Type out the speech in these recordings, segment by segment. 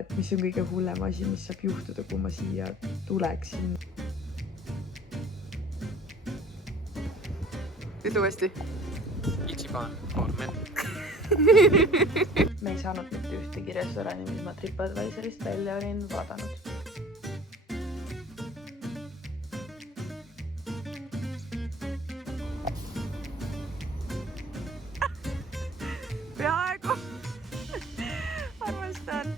et mis on kõige hullem asi, mis saab juhtuda, kui ma siia tuleksin. Ütle uuesti. Ichiban for men. Me ei saanud mitte ühtegi restorani, mis ma TripAdvisorist välja olin vaadanud. Peaaegu. Armastan.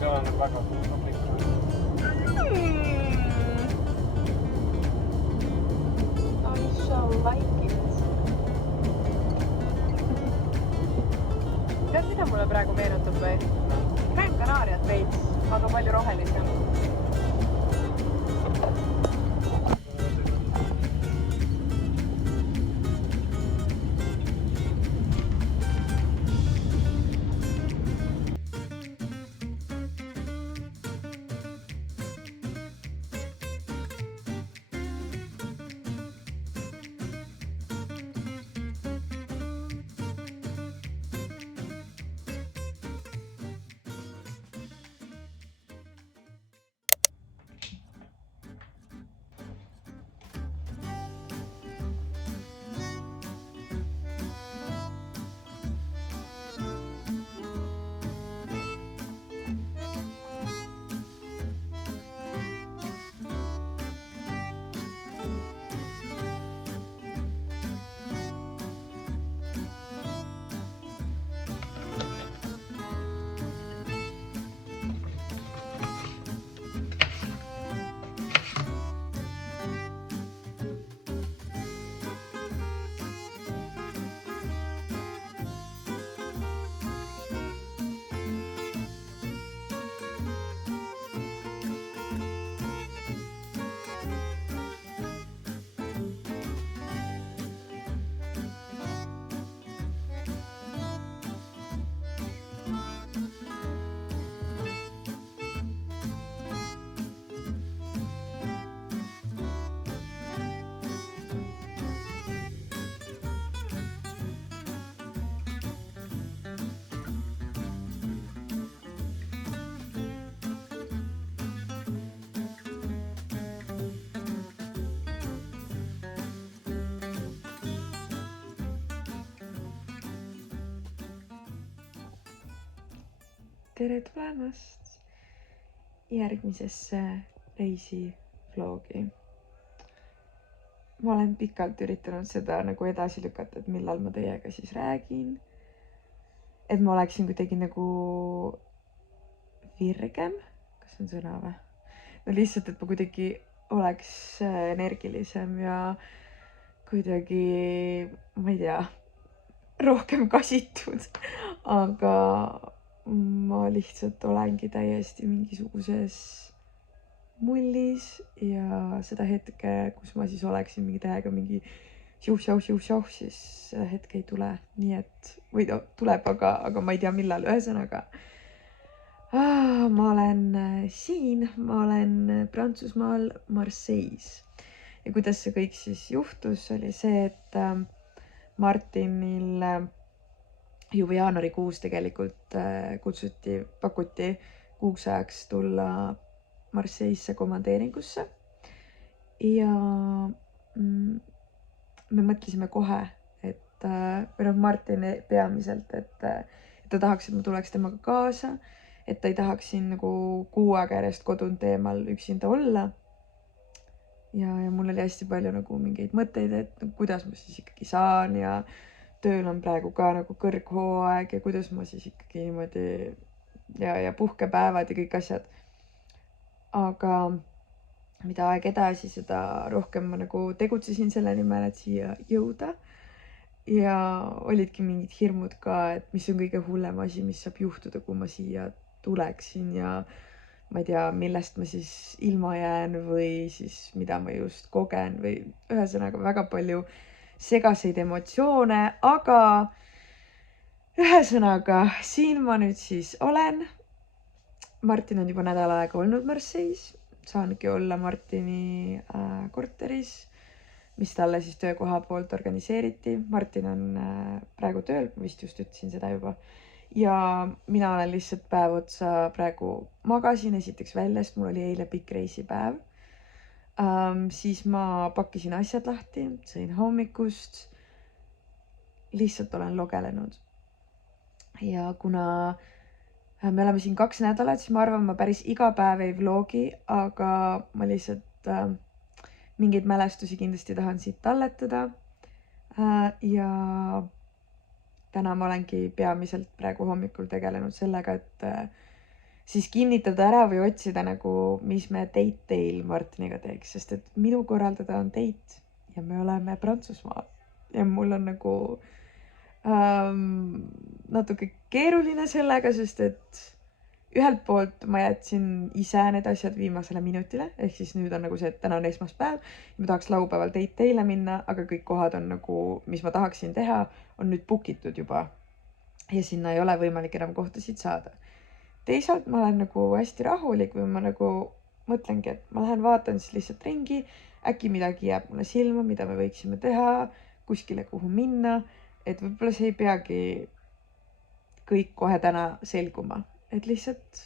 See on väga publik. I shall like it. Tead, mida mulle praegu meenutab või? Gran Canariat veits, aga palju rohelisem. Tere tulemast järgmisesse reisivlogi. Ma olen pikalt üritanud seda nagu edasi lükata, et millal ma teiega siis räägin. Et ma oleksin kuidagi nagu virgem. Kas on sõna või? No lihtsalt, et ma kuidagi oleks energilisem ja kuidagi, ma ei tea, rohkem kasitud. Aga ma lihtsalt olengi täiesti mingisuguses mullis ja seda hetke, kus ma siis oleksin mingi täiega mingi siuh-siauh, siis seda hetke ei tule. Nii et, või tuleb, aga ma ei tea millal. Ühesõnaga, ma olen siin, ma olen Prantsusmaal Marseilles. Ja kuidas see kõik siis juhtus, oli see, et Martinil juba jaanuarikuus tegelikult pakuti kuuks ajaks tulla Marseille'sse komandeeringusse. Ja me mõtlesime kohe, et Martin peamiselt, et ta tahaks, et ma tuleks temaga kaasa, et ta ei tahaks siin nagu kuu aega järjest kodunud teemal üksinda olla. Ja mul oli hästi palju nagu mingeid mõtteid, et kuidas ma siis ikkagi saan ja tööl on praegu ka nagu kõrghooaeg ja kuidas ma siis ikkagi niimoodi ja puhkepäevad ja kõik asjad. Aga mida aeg edasi, seda rohkem ma nagu tegutsesin selle nimel, et siia jõuda. Ja olidki mingid hirmud ka, et mis on kõige hullem asi, mis saab juhtuda, kui ma siia tuleksin ja ma ei tea, millest ma siis ilma jään või siis mida ma just kogen või ühesõnaga väga palju segaseid emotsioone, aga ühesõnaga siin ma nüüd siis olen. Martin on juba nädal aega olnud Marseille's, saanudki olla Martini korteris, mis talle siis töökoha poolt organiseeriti. Martin on praegu tööl, ma vist just ütlesin seda juba. Ja mina olen lihtsalt päev otsa praegu magasin esiteks välja, sest mul oli eile pikk reisipäev. Siis ma pakkisin asjad lahti, sõin hommikust, lihtsalt olen logelenud. Ja kuna me oleme siin 2 nädalat, siis ma arvan, ma päris iga päev ei vlogi, aga ma lihtsalt mingeid mälestusi kindlasti tahan siit talletada. Ja täna ma olengi peamiselt praegu hommikul tegelenud sellega, et siis kinnitada ära või otsida nagu, mis me date teil Martiniga teeks, sest et minu korraldada on date ja me oleme Prantsusmaal ja mul on nagu natuke keeruline sellega, sest et ühelt poolt ma jätsin ise need asjad viimasele minutile, ehk siis nüüd on nagu see, et täna on esmaspäev ja ma tahaks laupäeval date teile minna, aga kõik kohad on nagu, mis ma tahaksin teha, on nüüd book itud juba ja sinna ei ole võimalik enam kohtasid saada. Teisalt ma olen nagu hästi rahulik või ma nagu mõtlengi, et ma lähen vaatan siis lihtsalt ringi, äkki midagi jääb mulle silma, mida me võiksime teha, kuskile kuhu minna, et võib-olla see ei peagi kõik kohe täna selguma, et lihtsalt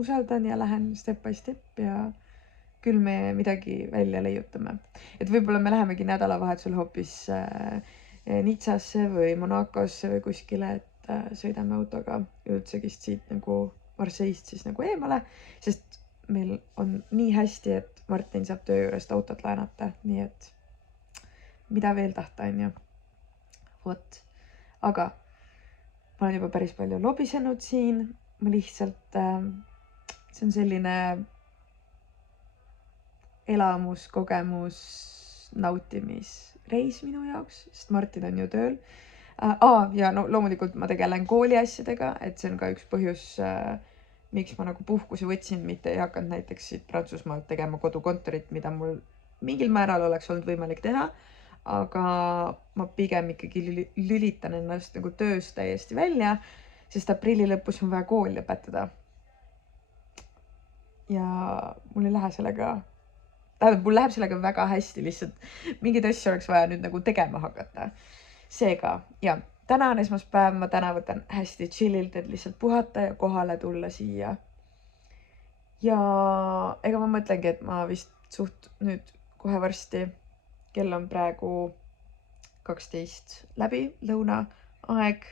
usaldan ja lähen step by step ja küll me midagi välja leiutame. Et võib-olla me lähemegi nädalavahetusel hoopis Nitsasse või Monacosse või kuskile, et sõidame autoga üldsegist siit nagu Marseille'st siis nagu eemale, sest meil on nii hästi, et Martin saab töö juurest autot laenata, nii et mida veel tahta, on ju. Vot, aga ma olen juba päris palju lobisenud siin, ma lihtsalt, see on selline elamus, kogemus, nautimisreis minu jaoks, sest Martin on ju tööl. Ja no loomulikult ma tegelen kooli asjadega, et see on ka üks põhjus, miks ma nagu puhkuse võtsin, mitte ei hakanud näiteks siit Prantsusmaalt tegema kodukontorit, mida mul mingil määral oleks olnud võimalik teha, aga ma pigem ikkagi lülitan ennast nagu tööst täiesti välja, sest aprilli lõpus on vaja kool lõpetada. Ja mul ei lähe sellega, mul läheb sellega väga hästi, lihtsalt mingeid asju oleks vaja nüüd nagu tegema hakata. Seega, ja täna on esmaspäev, ma täna võtan hästi chillilt, et lihtsalt puhata ja kohale tulla siia. Ja ega ma mõtlengi, et ma vist suht nüüd kohe varsti, kell on praegu 12 läbi, lõunaaeg.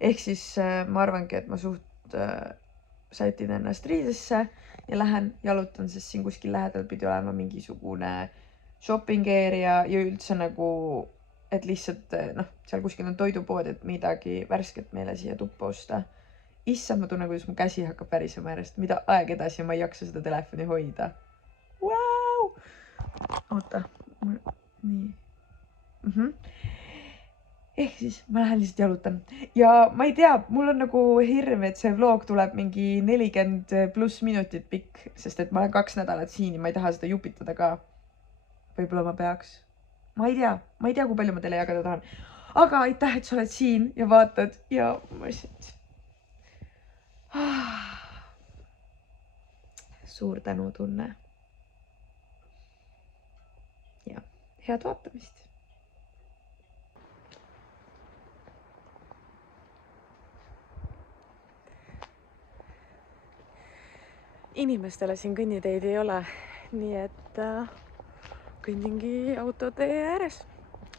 Ehk siis ma arvangi, et ma suht sätin ennast riidesse ja lähen jalutan, sest siin kuskil lähedal pidi olema mingisugune shopping area ja üldse nagu, et lihtsalt seal kuskil on toidupood, et midagi värsket meile siia tuppa osta. Issand, ma tunnen, kuidas mu käsi hakkab värisema järjest, mida aeg edasi ma ei jaksa seda telefoni hoida. Wow! Oota, nii. Ehk siis ma lähen lihtsalt jalutan ja ma ei tea, mul on nagu hirm, et see vlog tuleb mingi 40+ minutit pikk, sest et ma olen 2 nädalat siin ja ma ei taha seda jupitada ka. Võib-olla ma peaks. Ma ei tea, kui palju ma teile jagada tahan. Aga aitäh, et sa oled siin ja vaatad ja ma lihtsalt... Suur tänutunne. Ja head vaatamist. Inimestele siin kõnniteid ei ole, nii et kõndingi autotee ääres.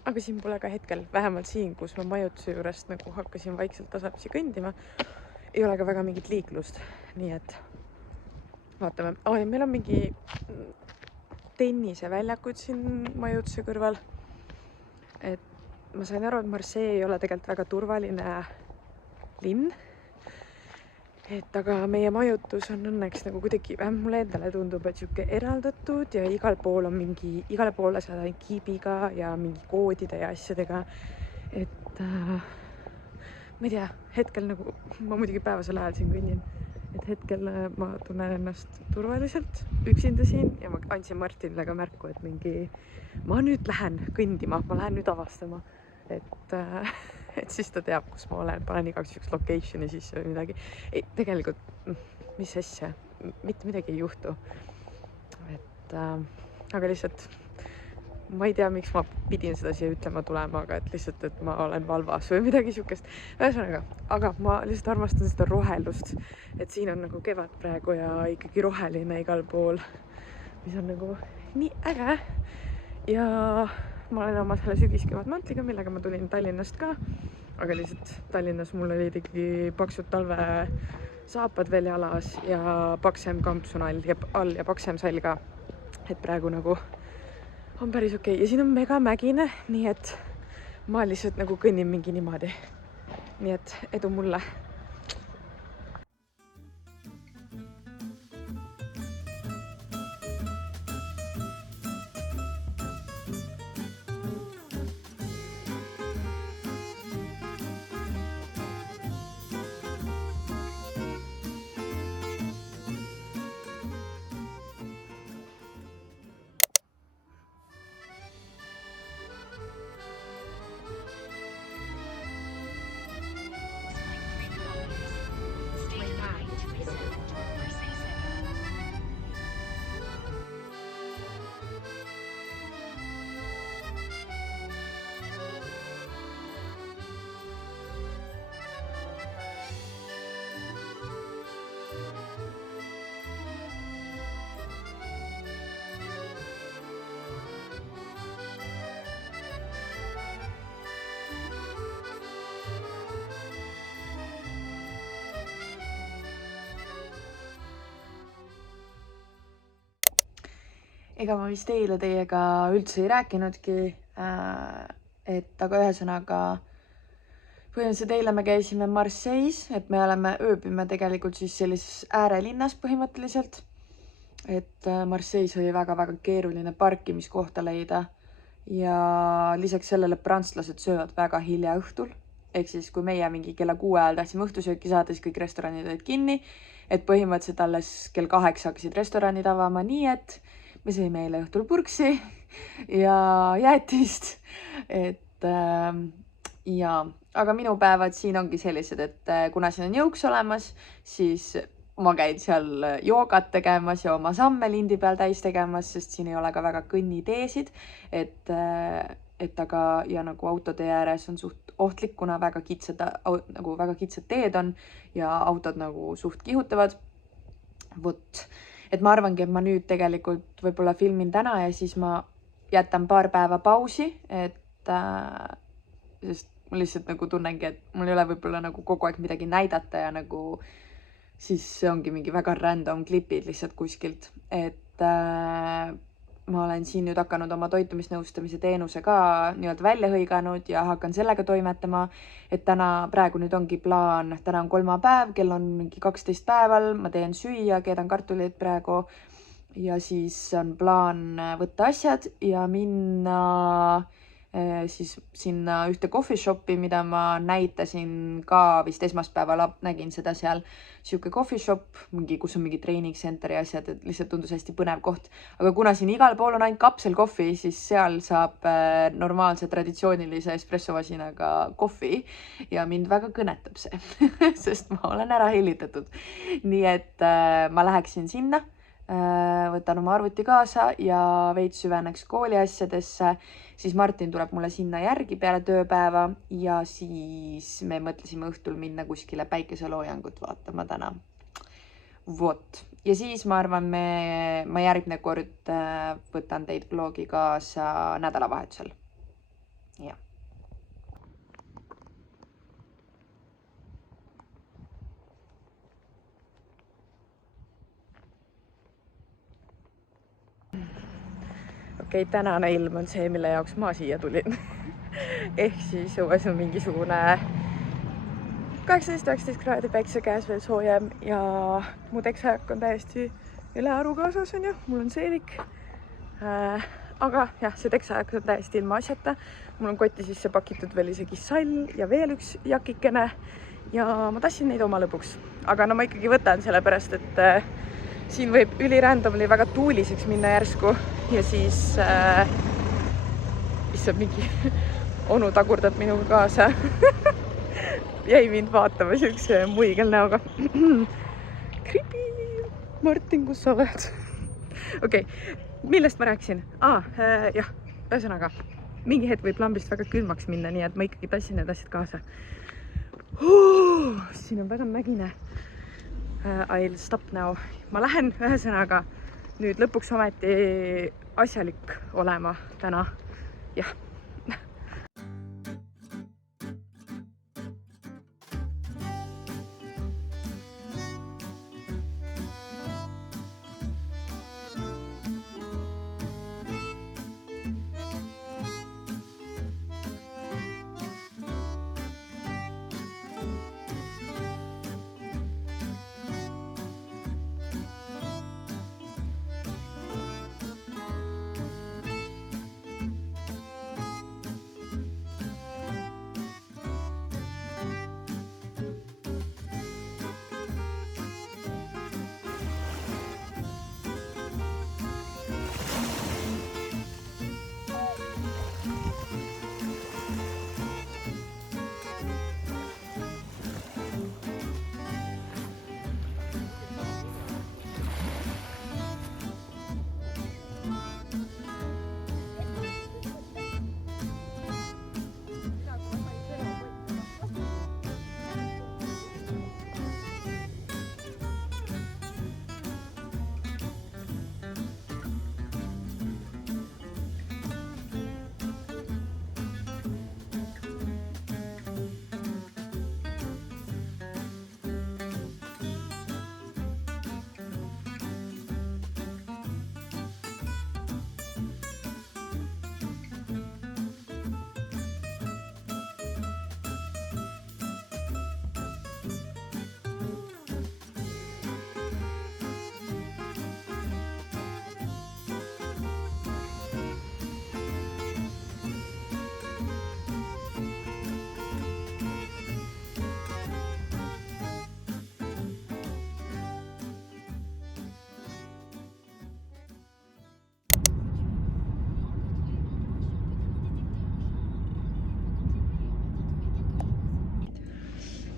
Aga siin pole ka hetkel, vähemalt siin, kus ma majutuse juurest nagu hakkasin vaikselt tasapisi kõndima, ei ole ka väga mingit liiklust, nii et vaatame. Ja meil on mingi tenniseväljakud siin majutuse kõrval. Et ma sain aru, et Marseille ei ole tegelikult väga turvaline linn. et aga meie majutus on õnneks nagu kuidagi, vähemalt mulle endale tundub, et sihuke eraldatud ja igal pool on mingi, igale poole saad ainult kiibiga ja mingi koodide ja asjadega. Et ma ei tea, hetkel nagu, ma muidugi päevasel ajal siin kõnnin, et hetkel ma tunnen ennast turvaliselt üksinda siin ja ma andsin Martinile ka märku, et mingi, ma nüüd lähen kõndima, ma lähen nüüd avastama, et siis ta teab, kus ma olen, panen igaks juhuks locationi sisse või midagi. Ei, tegelikult, mis asja, mitte midagi ei juhtu. Et aga lihtsalt, ma ei tea, miks ma pidin seda siia ütlema tulema, aga et lihtsalt, et ma olen valvas või midagi siukest. Ühesõnaga, aga ma lihtsalt armastan seda rohelust, et siin on nagu kevad praegu ja ikkagi roheline igal pool, mis on nagu nii äge. Ja ma olen oma selle sügis-kevad mantliga, millega ma tulin Tallinnast ka, aga lihtsalt Tallinnas mul olid ikkagi paksud talvesaapad veel jalas ja paksem kampsun all ja paksem sall ka. Et praegu nagu on päris okei. Ja siin on mega mägine, nii et ma lihtsalt nagu kõnnin mingi niimoodi. Nii et edu mulle. Ega ma vist eile teiega üldse ei rääkinudki, et aga ühesõnaga põhimõtteliselt eile me käisime Marseilles, et me ööbime tegelikult siis sellises äärelinnas põhimõtteliselt, et Marseilles oli väga-väga keeruline parkimiskohta leida ja lisaks sellele prantslased söövad väga hilja õhtul, ehk siis kui meie mingi kella 6 ajal tahtsime õhtusööki saada, siis kõik restoranid olid kinni, et põhimõtteliselt alles kell 8 hakkasid restoranid avama, nii et me sõime eile õhtul purksi ja jäätist, et ja, aga minu päevad siin ongi sellised, et kuna siin on jõuks olemas, siis ma käin seal joogat tegemas ja oma samme lindi peal täis tegemas, sest siin ei ole ka väga kõnniteesid, et aga ja nagu autotee ääres on suht ohtlik, kuna väga kitsad teed on ja autod nagu suht kihutavad. Vot. Et ma arvangi, et ma nüüd tegelikult võib-olla filmin täna ja siis ma jätan paar päeva pausi, et sest ma lihtsalt nagu tunnengi, et mul ei ole võib-olla nagu kogu aeg midagi näidata ja nagu siis see ongi mingi väga random klipid lihtsalt kuskilt, et ma olen siin nüüd hakanud oma toitumisnõustamise teenuse ka nii-öelda välja hõiganud ja hakkan sellega toimetama, et praegu nüüd ongi plaan, täna on kolmapäev, kell on mingi 12 päeval, ma teen süüa, keedan kartuleid praegu ja siis on plaan võtta asjad ja minna siis sinna ühte coffee shopi, mida ma näitasin ka vist esmaspäeval, nägin seda seal, siuke coffee shop, kus on mingi training center ja asjad, et lihtsalt tundus hästi põnev koht. Aga kuna siin igal pool on ainult kapselkohvi, siis seal saab normaalse traditsioonilise espressomasinaga kohvi ja mind väga kõnetab see, sest ma olen ära hellitatud. Nii et ma läheksin sinna, võtan oma arvuti kaasa ja veits süveneks kooli asjadesse, siis Martin tuleb mulle sinna järgi peale tööpäeva ja siis me mõtlesime õhtul minna kuskile päikeseloojangut vaatama täna. Vot. Ja siis ma arvan, ma järgmine kord võtan teid vlogi kaasa nädalavahetusel. Ja. Okei, tänane ilm on see, mille jaoks ma siia tulin. Ehk siis umbes on mingisugune 18-19 kraadi päikse käes veel soojem ja mu teksajak on täiesti üle aru kaasas, on ju, mul on seelik. Aga jah, see teksajak on täiesti ilma asjata. Mul on kotti sisse pakitud veel isegi sall ja veel üks jakikene ja ma tassin neid oma lõbuks. Aga no ma ikkagi võtan sellepärast, et siin võib ülirandomly väga tuuliseks minna järsku ja siis issand, mingi onu tagurdab minuga kaasa. Jäi mind vaatama siukse muigel näoga. Kribi, Martin, kus sa oled? Okei, millest ma rääkisin? Jah, ühesõnaga, mingi hetk võib lambist väga külmaks minna, nii et ma ikkagi tassin need asjad kaasa. Siin on väga mägine. I'll stop now. Ma lähen ühesõnaga nüüd lõpuks ometi asjalik olema täna. Jah.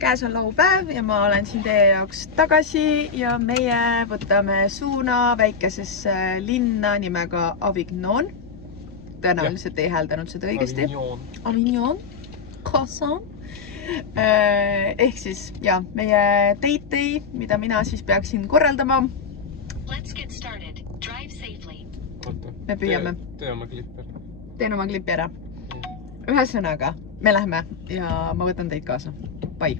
Käes on laupäev ja ma olen siin teie jaoks tagasi ja meie võtame suuna väikesesse linna nimega Avignon. Tõenäoliselt ei hääldanud seda õigesti. Avignon. Croissant. Ehk siis, ja, meie date, mida mina siis peaksin korraldama. Me püüame. Tee oma klippi ära. Teen oma klippi ära. Ühesõnaga, me lähme ja ma võtan teid kaasa. Bye!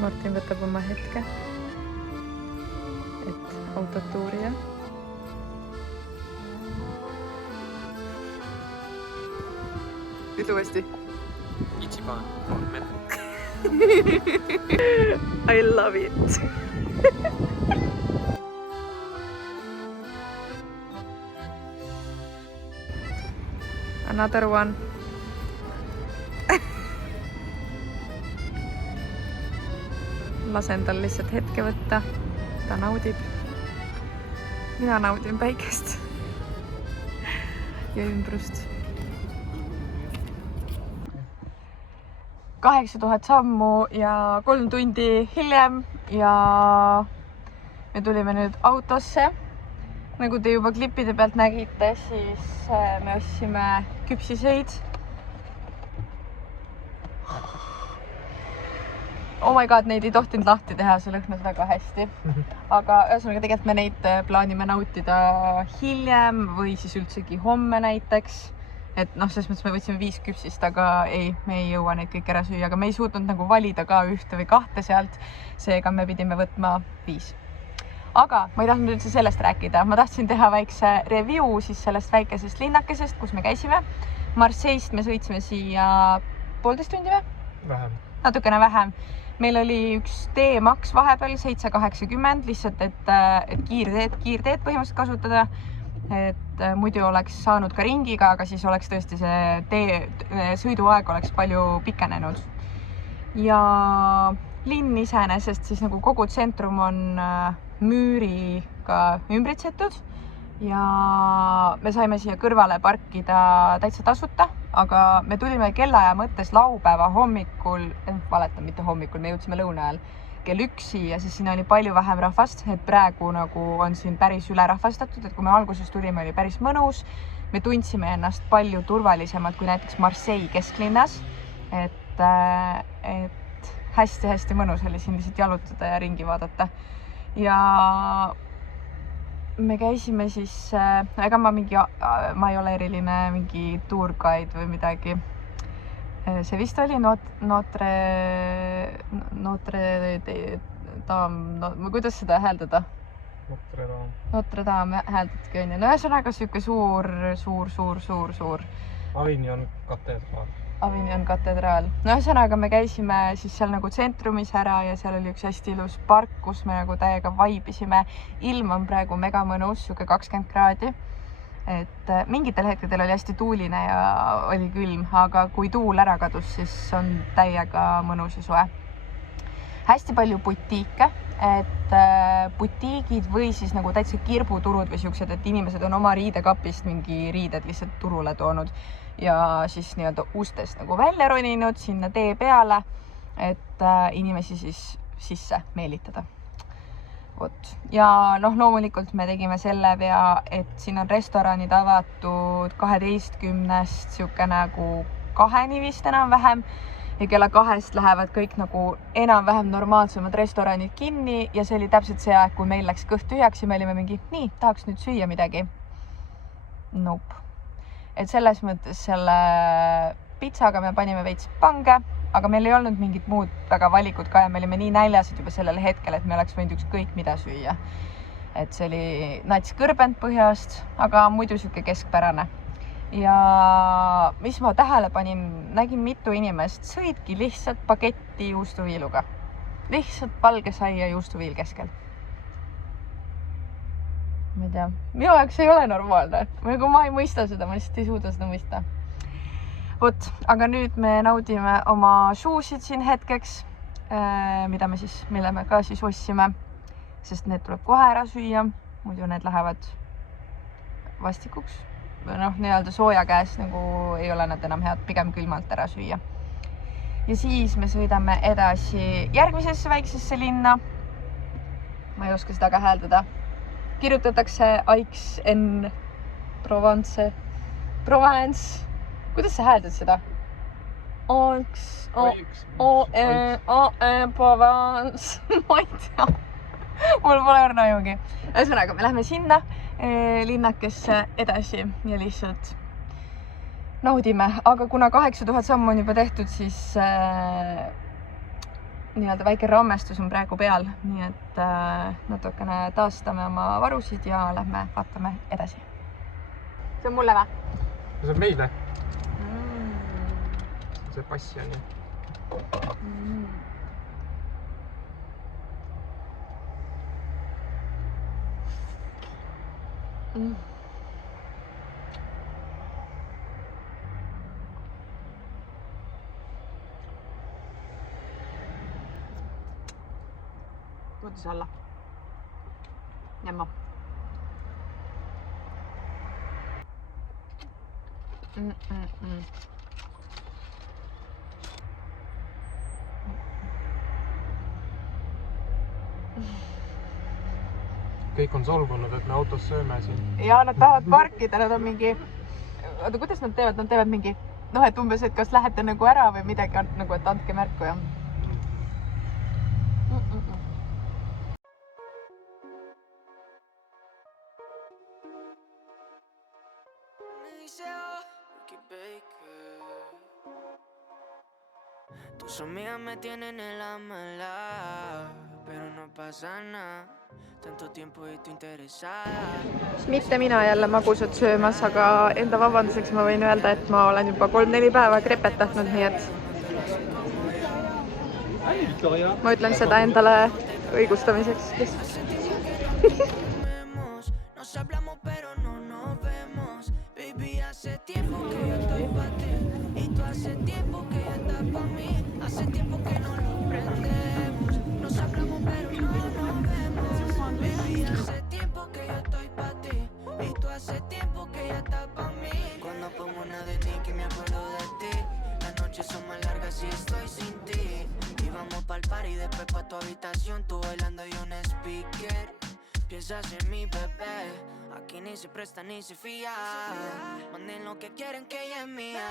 Martin võtab oma hetke, et autot tuurida. Ütle uuesti. Ichiban for men. I love it. Another one. Lasen tal lihtsalt hetke võtta. Ta naudib. Mina naudin päikest ja ümbrust. 8000 sammu ja 3 tundi hiljem ja me tulime nüüd autosse. Nagu te juba klippide pealt nägite, siis me ostsime küpsiseid. Oh my god, neid ei tohtinud lahti teha, see lõhnas väga hästi. Aga ühesõnaga tegelikult me neid plaanime nautida hiljem või siis üldsegi homme näiteks. Et selles mõttes me võtsime 5 küpsist, aga ei, me ei jõua neid kõik ära süüa, aga me ei suutnud nagu valida ka 1 või 2 sealt. Seega me pidime võtma 5. Aga ma ei tahtnud üldse sellest rääkida. Ma tahtsin teha väikse review siis sellest väikesest linnakesest, kus me käisime. Marseille'st me sõitsime siia 1,5 tundi või? Vähem. Natukene vähem. Meil oli üks teemaks vahepeal 7,80 lihtsalt, et kiirteed põhimõtteliselt kasutada. Et muidu oleks saanud ka ringiga, aga siis oleks tõesti see sõiduaeg oleks palju pikenenud. Ja linn iseenesest siis nagu kogu tsentrum on müüriga ümbritsetud ja me saime siia kõrvale parkida täitsa tasuta, aga me tulime kellaaja mõttes laupäeva hommikul, valetan, mitte hommikul, me jõudsime lõuna ajal kell 1 ja siis siin oli palju vähem rahvast, et praegu nagu on siin päris ülerahvastatud, et kui me alguses tulime, oli päris mõnus. Me tundsime ennast palju turvalisemalt kui näiteks Marseille kesklinnas, et hästi-hästi mõnus oli siin lihtsalt jalutada ja ringi vaadata. Ja me käisime siis, ega ma ei ole eriline mingi tourguide või midagi. See vist oli Notre Dame, kuidas seda hääldada? Notre Dame hääldatki on. No ühesõnaga siuke suur. Avignon katedraal. No ühesõnaga me käisime siis seal nagu tsentrumis ära ja seal oli üks hästi ilus park, kus me nagu täiega vaibisime. Ilm on praegu mega mõnus, siuke 20 kraadi. Et mingitel hetkedel oli hästi tuuline ja oli külm, aga kui tuul ära kadus, siis on täiega mõnus ja soe. Hästi palju butiike, et butiigid või siis nagu täitsa kirbuturud või siuksed, et inimesed on oma riidekapist mingi riided lihtsalt turule toonud ja siis nii-öelda ustest nagu välja roninud sinna tee peale, et inimesi siis sisse meelitada. Ja loomulikult me tegime selle vea, et siin on restoranid avatud 12-st siuke nagu 2 vist enam-vähem ja kella 2 lähevad kõik nagu enam-vähem normaalsemad restoranid kinni ja see oli täpselt see aeg, kui meil läks kõht tühjaks ja me olime mingi, nii, tahaks nüüd süüa midagi. Nope. Et selles mõttes selle pitsaga me panime veits pange, aga meil ei olnud mingit muud väga valikut ka ja me olime nii näljased juba sellel hetkel, et me oleks võinud ükskõik mida süüa. Et see oli nats kõrbend põhjast, aga muidu siuke keskpärane. Ja mis ma tähele panin, nägin mitu inimest, sõidki lihtsalt paketti juustuviiluga. Lihtsalt valge sai ja juustuviil keskel. Ma ei tea, minu jaoks ei ole normaalne. Ma ei mõista seda, ma lihtsalt ei suuda seda mõista. Aga nüüd me naudime oma suusid siin hetkeks, mille me ka siis ossime, sest need tuleb kohe ära süüa, muidu need lähevad vastikuks. Nii-öelda sooja käes nagu ei ole nad enam head, pigem külmalt ära süüa. Ja siis me sõidame edasi järgmisesse väiksesse linna. Ma ei oska seda ka hääldada. Kirjutatakse Aix-en-Provence. Kuidas sa hääldad seda? Aix-en-Provence. Ma ei tea. Mul pole õrna ajugi. Ühesõnaga, me lähme sinna linnakesse edasi ja lihtsalt naudime. Aga kuna 8000 sammu on juba tehtud, siis nii-öelda väike rammestus on praegu peal, nii et natukene taastame oma varusid ja lähme vaatame edasi. See on mulle või? See on meile. See passi on ju. Võta see alla. Jämma. Kõik on solvunud, et me autos sööme siin. Ja nad tahavad parkida, nad on mingi... Oota, kuidas nad teevad? Nad teevad mingi... Noh, et umbes, et kas lähete nagu ära või midagi, nagu, et andke märku, jah. Tus amigas me tienen en la mala, pero no pasa nada. Tanto tiempo y tú interesada. Mitte mina jälle magusat söömas, aga enda vabanduseks ma võin öelda, et ma olen juba 3-4 päeva krepet tahtnud, nii et ma ütlen seda endale õigustamiseks. Son más largas si estoy sin ti. Y vamos pa'l party, después pa' tu habitación, tú bailando y un speaker. Piensas en mi bebé, aquí ni se presta ni se fía. Manden lo que quieren que ella es mía.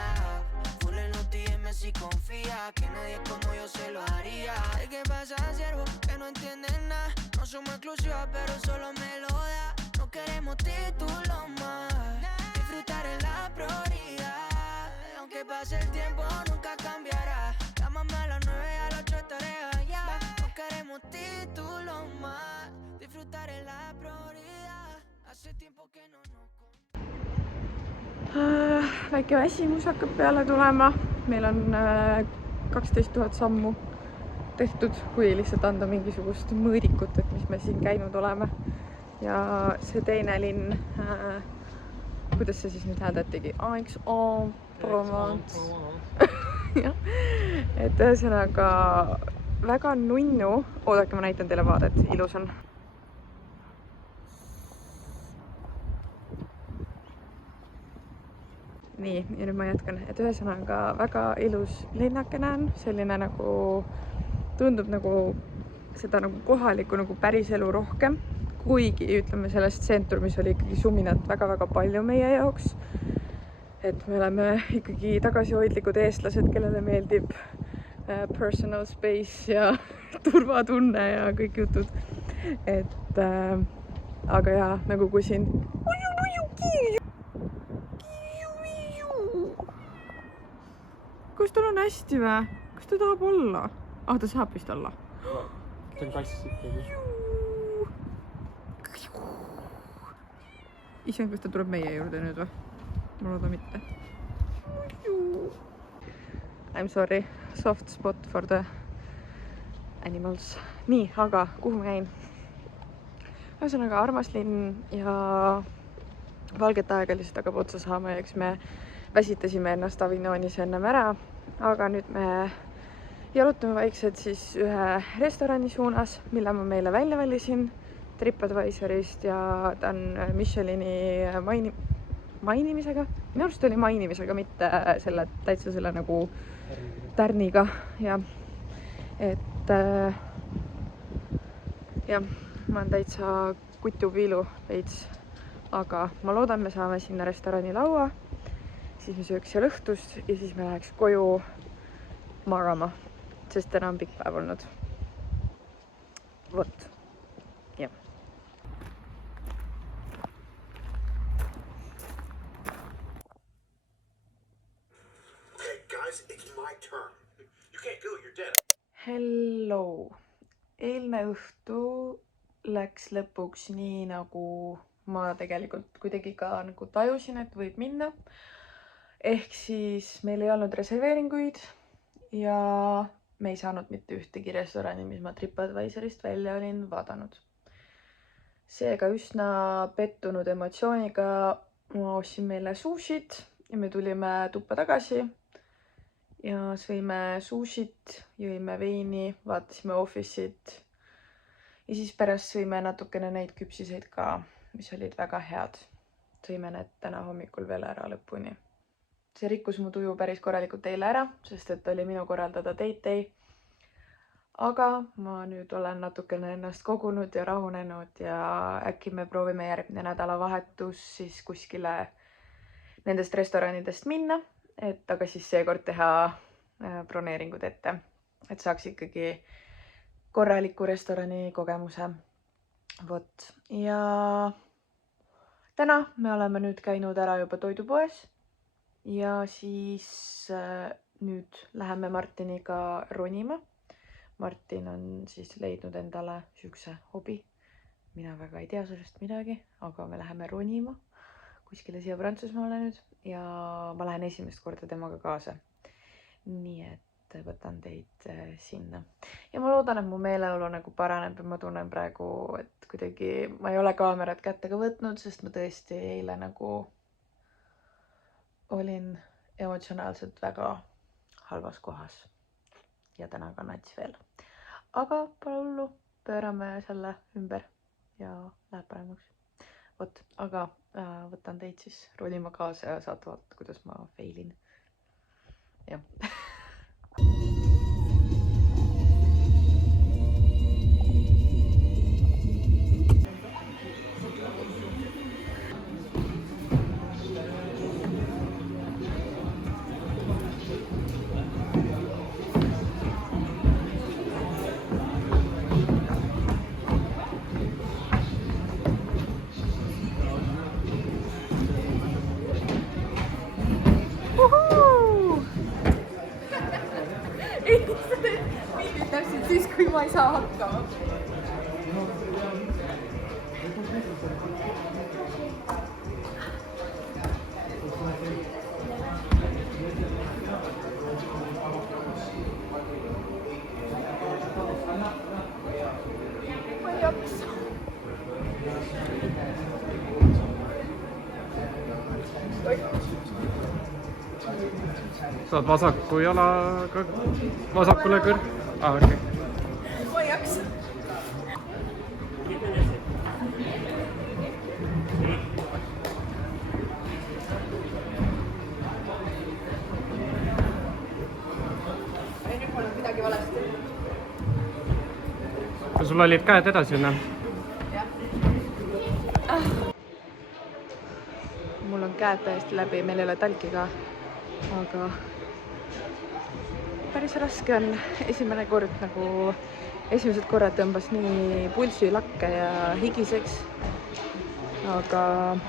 Full en los DM si confía, que nadie como yo se lo haría. ¿Qué pasa, siervo? Que no entienden nada. No somos exclusivas, pero solo me lo da. No queremos títulos más, disfrutar en la prioridad. Aunque pase el tiempo, nunca cambiará. Llámame a las 9 y a las 8 estaré allá. No queremos títulos más, disfrutar en la prioridad. Hace tiempo que no Väike väsimus hakkab peale tulema. Meil on 12 000 sammu tehtud, kui lihtsalt anda mingisugust mõõdikut, et mis me siin käinud oleme. Ja see teine linn, kuidas see siis nüüd hääldatigi? Aix-en-Provence. Et ühesõnaga väga nunnu. Oodake, ma näitan teile vaadet. Ilus on. Nii, ja nüüd ma jätkan. Et ühesõnaga väga ilus linnakene on. Selline nagu tundub nagu seda nagu kohalikku nagu päris elu rohkem. Kuigi, ütleme, sellest tsentrumis oli ikkagi suminat väga-väga palju meie jaoks. Et me oleme ikkagi tagasihoidlikud eestlased, kellele meeldib personal space ja turvatunne ja kõik jutud. Et, aga jaa, nagu kui siin... Kas tal on hästi või? Kas ta tahab olla? Ta saab vist olla. See on kass ikkagi. Issand, kas ta tuleb meie juurde nüüd või? Ma looda mitte. I'm sorry, soft spot for the animals. Nii, aga kuhu ma käin? Ühesõnaga armas linn ja valget aega lihtsalt hakkab otsa saama ja eks me väsitasime ennast Avignonis ennem ära. Aga nüüd me jalutame vaikselt siis ühe restorani suunas, mille ma meile välja valisin TripAdvisorist ja ta on Michelini mainimisega. Minu arust oli mainimisega, mitte selle täitsa selle nagu tärniga. Ja, et jah, ma olen täitsa kutupiilu veits, aga ma loodan, me saame sinna restorani laua, siis me sööks seal õhtust ja siis me läheks koju magama, sest täna on pikk päev olnud. Vot, jah. Hello! Eilne õhtu läks lõpuks nii, nagu ma tegelikult kuidagi ka nagu tajusin, et võib minna. Ehk siis meil ei olnud reserveeringuid ja me ei saanud mitte ühtegi restorani, mis ma TripAdvisorist välja olin vaadanud. Seega üsna pettunud emotsiooniga ma ostsin meile sushit ja me tulime tuppa tagasi ja sõime sushit, jõime veini, vaatasime Office'it ja siis pärast sõime natukene neid küpsiseid ka, mis olid väga head. Sõime need täna hommikul veel ära lõpuni. See rikkus mu tuju päris korralikult eile ära, sest et oli minu korraldada date day. Aga ma nüüd olen natukene ennast kogunud ja rahunenud ja äkki me proovime järgmine nädalavahetus siis kuskile nendest restoranidest minna, aga siis seekord teha broneeringud ette, et saaks ikkagi korraliku restorani kogemuse. Vot. Ja täna me oleme nüüd käinud ära juba toidupoes ja siis nüüd läheme Martiniga ronima. Martin on siis leidnud endale sihukese hobi. Mina väga ei tea sellest midagi, aga me läheme ronima kuskile siia Prantsusmaale nüüd ja ma lähen esimest korda temaga kaasa. Nii et võtan teid sinna. Ja ma loodan, et mu meeleolu nagu paraneb ja ma tunnen praegu, et kuidagi ma ei ole kaamerat kättega võtnud, sest ma tõesti eile nagu olin emotsionaalselt väga halvas kohas ja täna ka nats veel. Aga pole hullu, pöörame selle ümber ja läheb paremaks. Vot, aga võtan teid siis ronima kaasa ja saate vaadata, kuidas ma failin. Jah. Täpselt siis, kui ma ei saa hakkama. Ma ei jaksa. Saad vasaku jalaga vasakule kõr... Okay. Ma ei jaksa. Ei, nüüd mul on midagi valesti. Sul olid käed edasi, ne? Jah. Mul on käed täiesti läbi, meil ei ole talki ka. Aga päris raske on. Esimesed korrad tõmbas nii pulsi lakke ja higiseks. Aga ma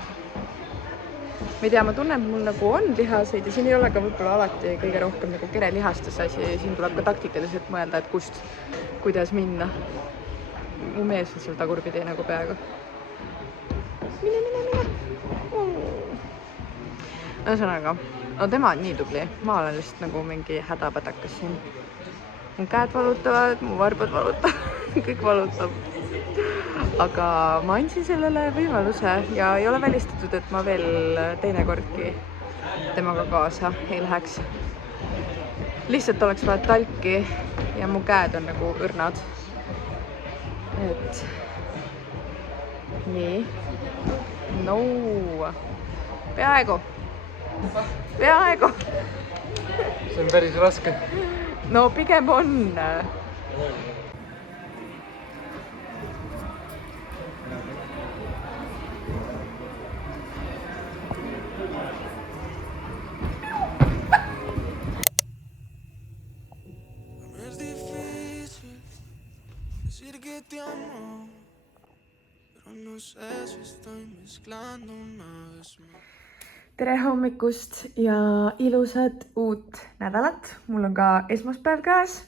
ei tea, ma tunnen, et mul nagu on lihaseid ja siin ei ole ka võib-olla alati kõige rohkem nagu kerelihastes asi. Siin tuleb ka taktikaliselt mõelda, et kust, kuidas minna. Mu mees on seal tagurpidi nagu peaaegu. Mine. Ühesõnaga, no tema on nii tubli. Ma olen lihtsalt nagu mingi hädapädakas siin. Mu käed valutavad, mu varbad valutavad, kõik valutab. Aga ma andsin sellele võimaluse ja ei ole välistatud, et ma veel teinekordki temaga kaasa ei läheks. Lihtsalt oleks vaja talki ja mu käed on nagu õrnad. Et nii. No. Peaaegu. See on päris raske. No pigem on. Es difícil decir que te amo, pero no sé si estoy mezclando una vez más. Tere hommikust ja ilusat uut nädalat. Mul on ka esmaspäev käes.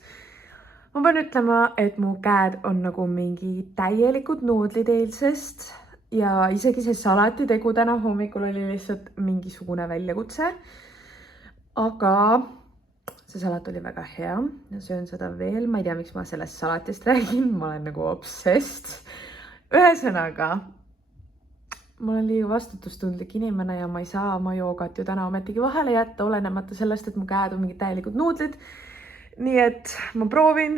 ma pean ütlema, et mu käed on nagu mingi täielikud nuudlid eilsest ja isegi see salati tegu täna hommikul oli lihtsalt mingisugune väljakutse. Aga see salat oli väga hea ja söön seda veel. Ma ei tea, miks ma sellest salatist räägin. Ma olen nagu obsessed. Ühesõnaga, ma olen liiga vastutustundlik inimene ja ma ei saa oma joogat ju täna ometigi vahele jätta, olenemata sellest, et mu käed on mingid täielikud nuudlid. Nii et ma proovin,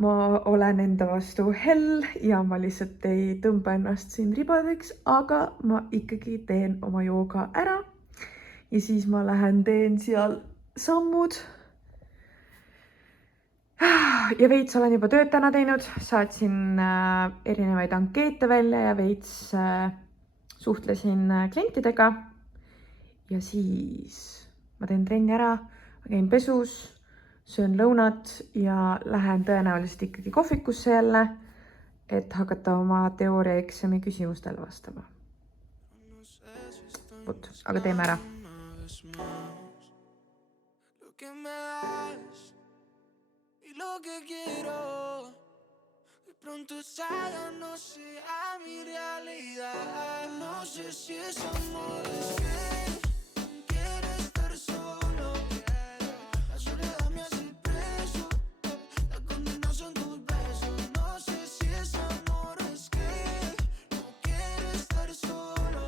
ma olen enda vastu hell ja ma lihtsalt ei tõmba ennast siin ribadeks, aga ma ikkagi teen oma jooga ära ja siis ma lähen teen seal sammud. Ja veits olen juba tööd täna teinud, saatsin erinevaid ankeete välja ja veits suhtlesin klientidega ja siis ma teen trenni ära, käin pesus, söön lõunat ja lähen tõenäoliselt ikkagi kohvikusse jälle, et hakata oma teooriaeksami küsimustele vastama. Vot, aga teeme ära. Pronto ya no sea mi realidad. No sé si es amor, es que quiero estar solo. La soledad me hace preso, la condena son tus besos. No sé si es amor, es que no quiero estar solo.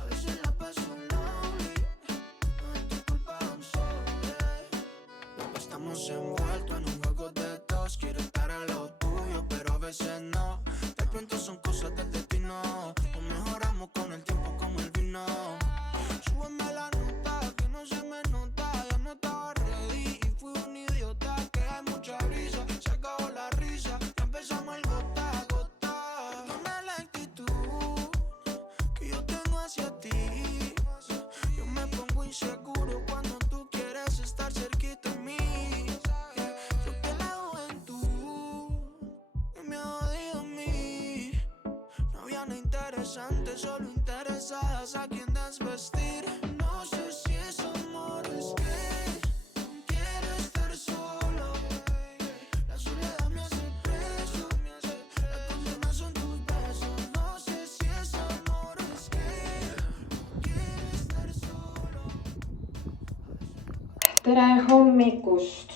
A veces la paso lonely, no es tu culpa, I'm sorry. Estamos envueltos en un juego de dos, quiero estar a lo tuyo, pero a veces no. De pronto son cosas del destino. Nos mejoramos con el tiempo como el vino. Súbeme la nota, que no se me nota. Ya no estaba ready y fui un idiota. Que hay mucha brisa, se acabó la risa. Ya empezamos el gota a gota. Dame la actitud que yo tengo hacia ti. Yo me pongo inseguro cuando tú quieres estar cerquita de mí. Solo interesadas a quien desvestir. No sé si es amor, es que quiero estar solo. La soledad me hace preso, la condena son tus besos. No sé si es amor, es que quiero estar solo. Tere hommikust!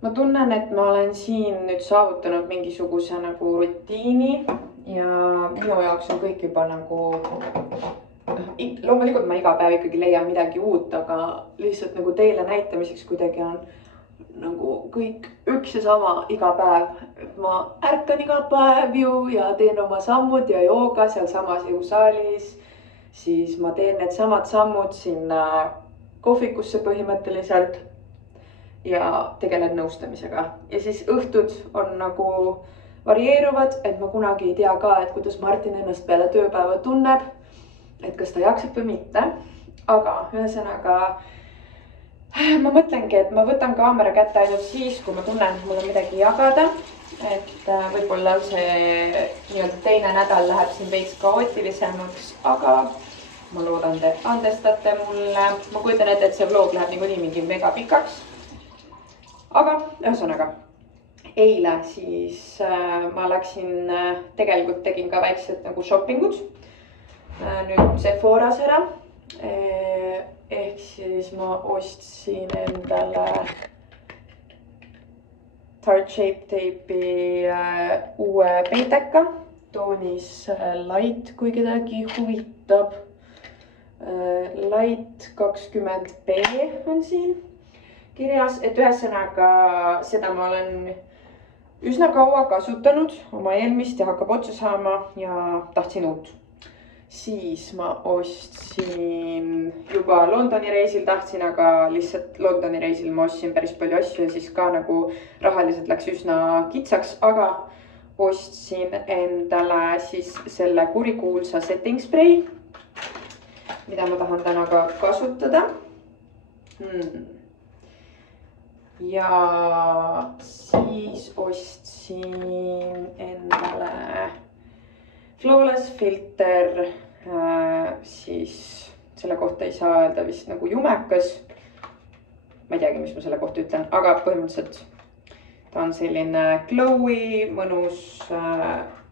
Ma tunnen, et ma olen siin nüüd saavutanud mingisuguse nagu rutiini ja minu jaoks on kõik juba nagu, loomulikult ma iga päev ikkagi leian midagi uut, aga lihtsalt nagu teile näitamiseks kuidagi on nagu kõik üks ja sama iga päev. Ma ärkan iga päev ju ja teen oma sammud ja jooga seal samas jõusaalis, siis ma teen need samad sammud sinna kohvikusse põhimõtteliselt ja tegelen nõustamisega. Ja siis õhtud on nagu varieeruvad, et ma kunagi ei tea ka, et kuidas Martin ennast peale tööpäeva tunneb, et kas ta jaksab või mitte. Aga ühesõnaga ma mõtlengi, et ma võtan kaamera kätte ainult siis, kui ma tunnen, et mul on midagi jagada. Et võib-olla see teine nädal läheb siin veits kaootilisemaks, aga ma loodan, te andestate mulle. Ma kujutan ette, et see vlog läheb niikuinii mingi mega pikaks. Aga ühesõnaga, eile siis ma läksin, tegelikult tegin ka väiksed nagu shoppingud. Nüüd Sephoras ära. Ehk siis ma ostsin endale Tarte Shape Tape'i uue peiteka. Toonis Light, kui kedagi huvitab. Light 20B on siin kirjas, et ühesõnaga seda ma olen üsna kaua kasutanud oma eelmist ja hakkab otsa saama ja tahtsin uut. Siis ma ostsin juba Londoni reisil tahtsin, aga lihtsalt Londoni reisil ma ostsin päris palju asju ja siis ka nagu rahaliselt läks üsna kitsaks, aga ostsin endale siis selle kurikuulsa setting spray, mida ma tahan täna ka kasutada. Ja siis ostsin endale Flawless filter, siis selle kohta ei saa öelda vist nagu jumekas. Ma ei teagi, mis ma selle kohta ütlen, aga põhimõtteliselt ta on selline glowy, mõnus,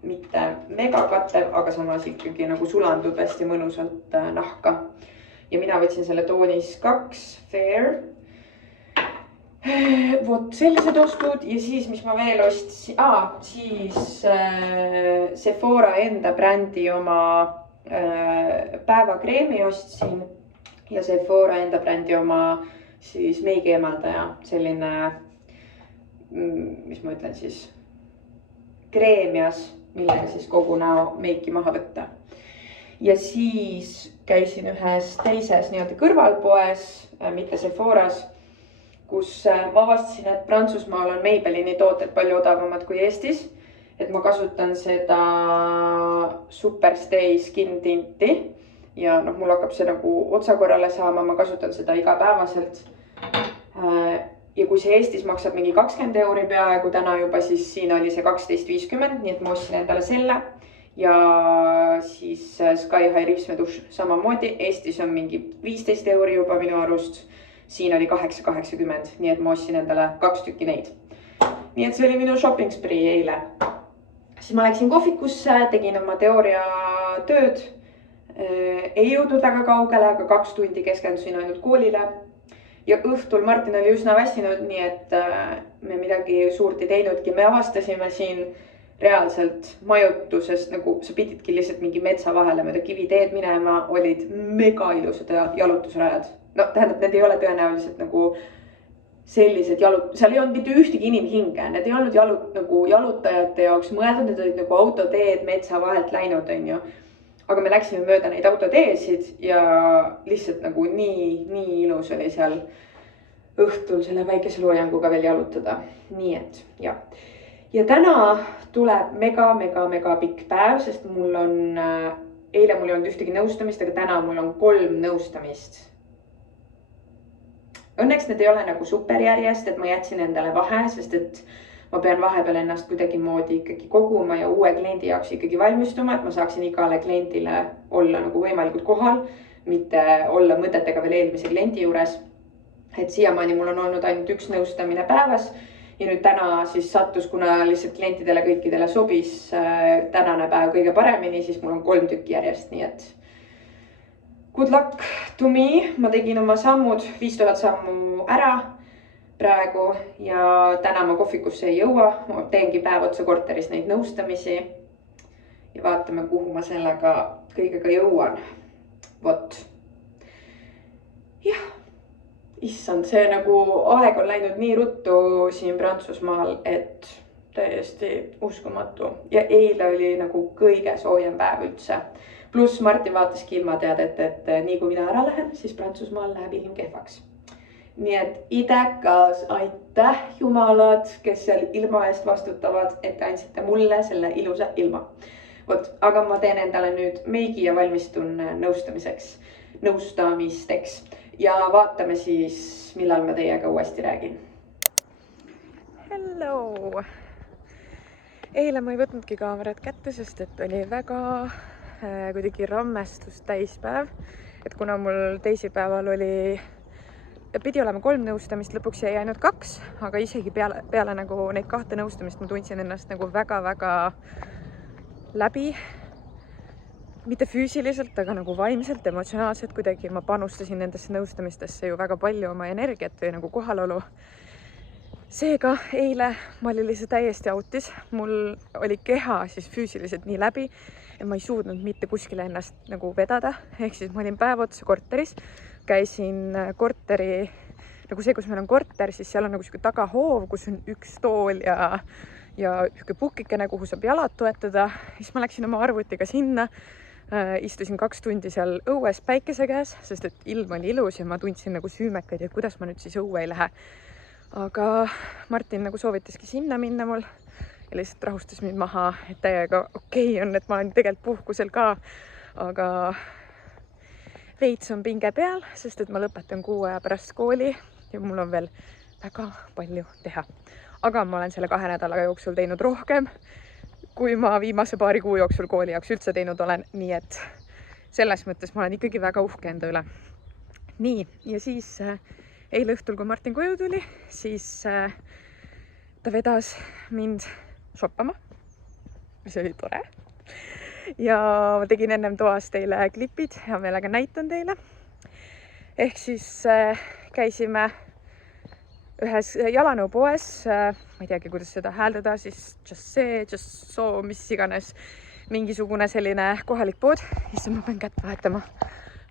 mitte mega kattev, aga samas ikkagi nagu sulandub hästi mõnusalt nahka. Ja mina võtsin selle toonis 2 Fair. Vot sellised ostud ja siis, mis ma veel ostsin, siis Sephora enda brändi oma päevakreemi ostsin ja Sephora enda brändi oma siis meigi emaldaja, selline, mis ma ütlen siis, kreemias, millega siis kogu näo meiki maha võtta. Ja siis käisin ühes teises nii-öelda kõrvalpoes, mitte Sephoras, kus ma avastasin, et Prantsusmaal on Maybellini tooted palju odavamad kui Eestis. Et ma kasutan seda Superstay skin tinti ja mul hakkab see nagu otsakorrale saama, ma kasutan seda igapäevaselt. Ja kui see Eestis maksab mingi 20 € peaaegu täna juba, siis siin oli see 12,50, nii et ma ostsin endale selle. Ja siis Sky High ripsmeduš samamoodi, Eestis on mingi 15 € juba minu arust, siin oli 8,80, nii et ma ostsin endale 2 tükki neid. Nii et see oli minu shopping spree eile. Siis ma läksin kohvikusse, tegin oma teooria tööd, ei jõudnud väga kaugele, aga 2 tundi keskendusin ainult koolile. Ja õhtul Martin oli üsna väsinud, nii et me midagi suurt ei teinudki. Me avastasime siin reaalselt majutusest, nagu sa pididki lihtsalt mingi metsa vahele mööda kiviteed minema, olid mega ilusad jalutusrajad. No tähendab, need ei ole tõenäoliselt nagu sellised seal ei olnud mitte ühtegi inimhinge, need ei olnud nagu jalutajate jaoks mõeldud, need olid nagu autoteed metsa vahelt läinud, on ju. Aga me läksime mööda neid autoteesid ja lihtsalt nagu nii ilus oli seal õhtul selle väikeseloojanguga veel jalutada. Nii et, ja. Ja täna tuleb mega pikk päev, sest eile mul ei olnud ühtegi nõustamist, aga täna mul on 3 nõustamist. Õnneks need ei ole nagu superjärjest, et ma jätsin endale vahe, sest et ma pean vahepeal ennast kuidagi moodi ikkagi koguma ja uue kliendi jaoks ikkagi valmistuma, et ma saaksin igale kliendile olla nagu võimalikult kohal, mitte olla mõtetega veel eelmise kliendi juures. Et siiamaani mul on olnud ainult 1 nõustamine päevas ja nüüd täna siis sattus, kuna lihtsalt klientidele kõikidele sobis tänane päev kõige paremini, siis mul on 3 tükki järjest, nii et good luck to me. Ma tegin oma sammud, 5000 sammu ära praegu ja täna ma kohvikusse ei jõua. Ma teengi päev otsa korteris neid nõustamisi ja vaatame, kuhu ma sellega kõigega jõuan. Vot. Jah, issand, see nagu aeg on läinud nii ruttu siin Prantsusmaal, et täiesti uskumatu. Ja eile oli nagu kõige soojem päev üldse. Plus Martin vaataski ilmateadet, et nii kui mina ära lähen, siis Prantsusmaal läheb ilm kehvaks. Nii et idekas, aitäh jumalad, kes seal ilma eest vastutavad, et andsite mulle selle ilusa ilma. Vot, aga ma teen endale nüüd meigi ja valmistun nõustamisteks ja vaatame siis, millal ma teiega uuesti räägin. Hello! Eile ma ei võtnudki kaamerat kätte, sest et oli väga kuidagi rammestust täispäev, et kuna mul teisipäeval pidi olema 3 nõustamist, lõpuks jäi ainult 2, aga isegi peale nagu neid 2 nõustamist ma tundsin ennast nagu väga läbi, mitte füüsiliselt, aga nagu vaimselt, emotsionaalselt kuidagi ma panustasin nendesse nõustamistesse ju väga palju oma energiat või nagu kohalolu. Seega eile ma olin lihtsalt täiesti autis, mul oli keha siis füüsiliselt nii läbi ja ma ei suudnud mitte kuskile ennast nagu vedada, ehk siis ma olin päev otsa korteris, käisin korteri, nagu see, kus meil on korter, siis seal on nagu selline tagahoov, kus on 1 tool ja selline pukikene, kuhu saab jalad toetada. Siis ma läksin oma arvutiga sinna, istusin 2 tundi seal õues päikese käes, sest et ilm oli ilus ja ma tundsin nagu süümekaid, et kuidas ma nüüd siis õue ei lähe. Aga Martin nagu soovitaski sinna minna mul ja lihtsalt rahustas mind maha, et täiega okei on, et ma olen tegelikult puhkusel ka, aga veits on pinge peal, sest et ma lõpetan 6 aja pärast kooli ja mul on veel väga palju teha. Aga ma olen selle 2 nädala jooksul teinud rohkem, kui ma viimase paari kuu jooksul kooli jaoks üldse teinud olen, nii et selles mõttes ma olen ikkagi väga uhke enda üle. Nii, ja siis eile õhtul, kui Martin koju tuli, siis ta vedas mind shoppama, mis oli tore. Ja ma tegin ennem toas teile klipid, hea meelega näitan teile. Ehk siis käisime ühes jalanõupoes, ma ei teagi, kuidas seda hääldada, siis just so, mis iganes, mingisugune selline kohalik pood. Issand, ma pean kätt vahetama.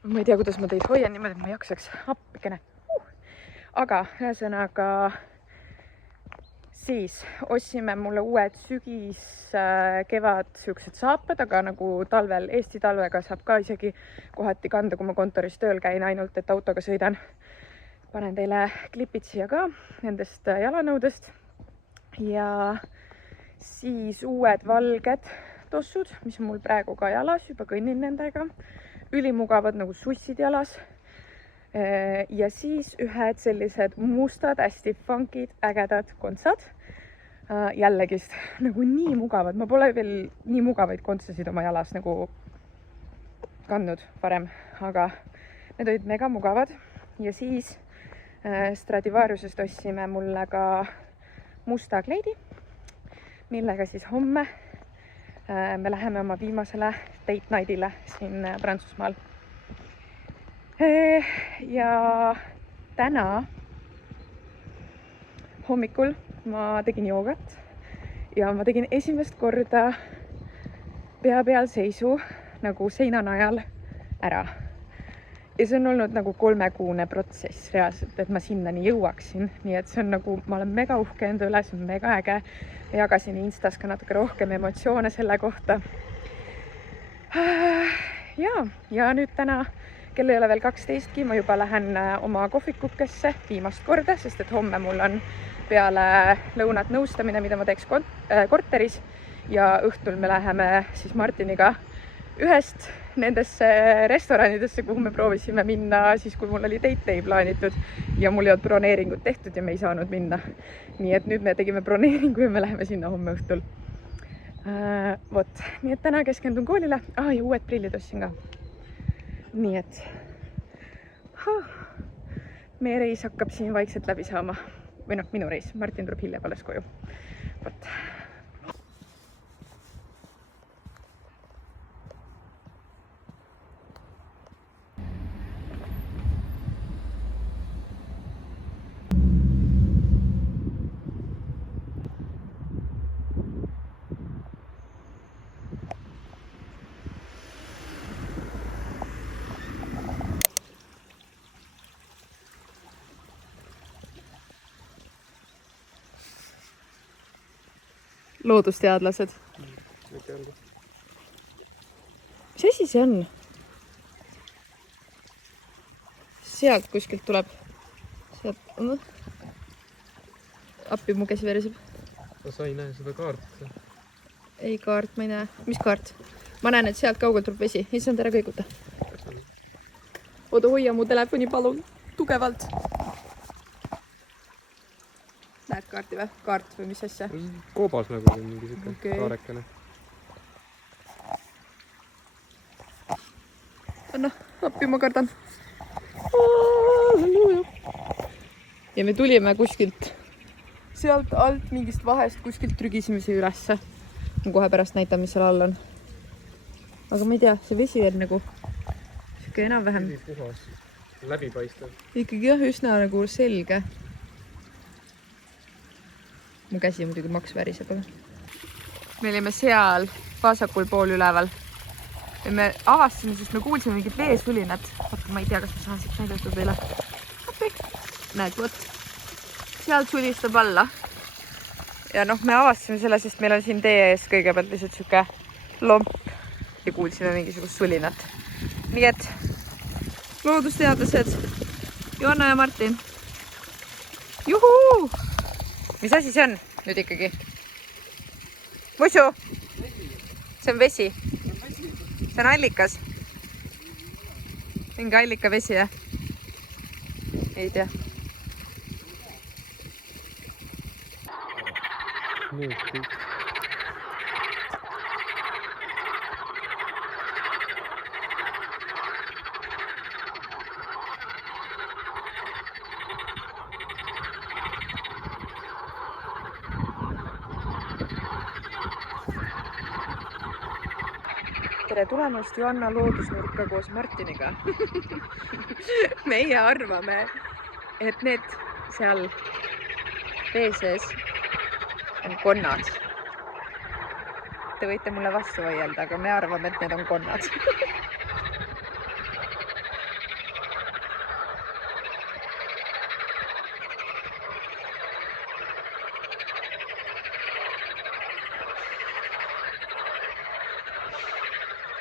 Ma ei tea, kuidas ma teid hoian niimoodi, et ma jaksaks appikene. Aga ühesõnaga siis ostsime mulle uued sügis, kevad siuksed saapad, aga nagu talvel, Eesti talvega saab ka isegi kohati kanda, kui ma kontoris tööl käin, ainult et autoga sõidan. Panen teile klipid siia ka nendest jalanõudest ja siis uued valged tossud, mis on mul praegu ka jalas, juba kõnnin nendega. Ülimugavad nagu sussid jalas. Ja siis ühed sellised mustad, hästi funkid, ägedad kontsad. Jällegist nagu nii mugavad. Ma pole veel nii mugavaid kontsasid oma jalas nagu kandnud varem, aga need olid mega mugavad. Ja siis Stradivariusest ostsime mulle ka musta kleidi, millega siis homme me läheme oma viimasele date night'ile siin Prantsusmaal. Ja täna hommikul ma tegin joogat ja ma tegin esimest korda pea peal seisu nagu seina najal ära. Ja see on olnud nagu 3-kuune protsess reaalselt, et ma sinnani jõuaksin. Nii et see on nagu, ma olen mega uhke enda üle, see on mega äge. Jagasin Instas ka natuke rohkem emotsioone selle kohta. Ja nüüd täna, kell ei ole veel 12, ma juba lähen oma kohvikukesse viimast korda, sest et homme mul on peale lõunat nõustamine, mida ma teeks korteris. Ja õhtul me läheme siis Martiniga ühest nendesse restoranidesse, kuhu me proovisime minna siis, kui mul oli date day plaanitud ja mul ei olnud broneeringut tehtud ja me ei saanud minna. Nii et nüüd me tegime broneeringu ja me läheme sinna homme õhtul. Nii et täna keskendun koolile. Ja uued prillid ostsin ka. Nii et meie reis hakkab siin vaikselt läbi saama. Või minu reis. Martin tuleb hiljem alles koju. Loodusteadlased. Mis asi see on? Sealt kuskilt tuleb. Appi mu käsi veriseb. Sa ei näe seda kaarti? Ei kaart, ma ei näe. Mis kaart? Ma näen, et sealt kaugelt tuleb vesi. Issand, ära kõiguta. Oda, hoia mu telefoni palun tugevalt. Näed kaarti või? Kaart või mis asja? Koobas nagu oli mingi siuke kaarekene. Appi ma kardan. Ja me tulime kuskilt sealt alt mingist vahest kuskilt trügisime siia ülesse. Ma kohe pärast näitan, mis seal all on. Aga ma ei tea, see vesi on nagu siuke enam-vähem. Puhas, läbipaistev. Ikkagi jah, üsna nagu selge. Mu käsi muidugi maks väriseb. Me olime seal vasakul pool üleval. Ja me avastasime, sest me kuulsime mingit veesulinat. Ma ei tea, kas ma saan siit näidata teile. Näed, sealt sulistab alla. Ja me avastasime selle, sest meil on siin tee ees kõigepealt lihtsalt siuke lomp ja kuulsime mingisugust sulinat. Nii et loodusteadlased Joanna ja Martin. Juhuu! Mis asi see on nüüd ikkagi? Musu? See on vesi. See on allikas. Mingi allika vesi, jah? Ei tea. Nüüd kõik. tere tulemast Joanna loodusnurka koos Martiniga. Meie arvame, et need seal vee sees on konnad. Te võite mulle vastu vaielda, aga me arvame, et need on konnad.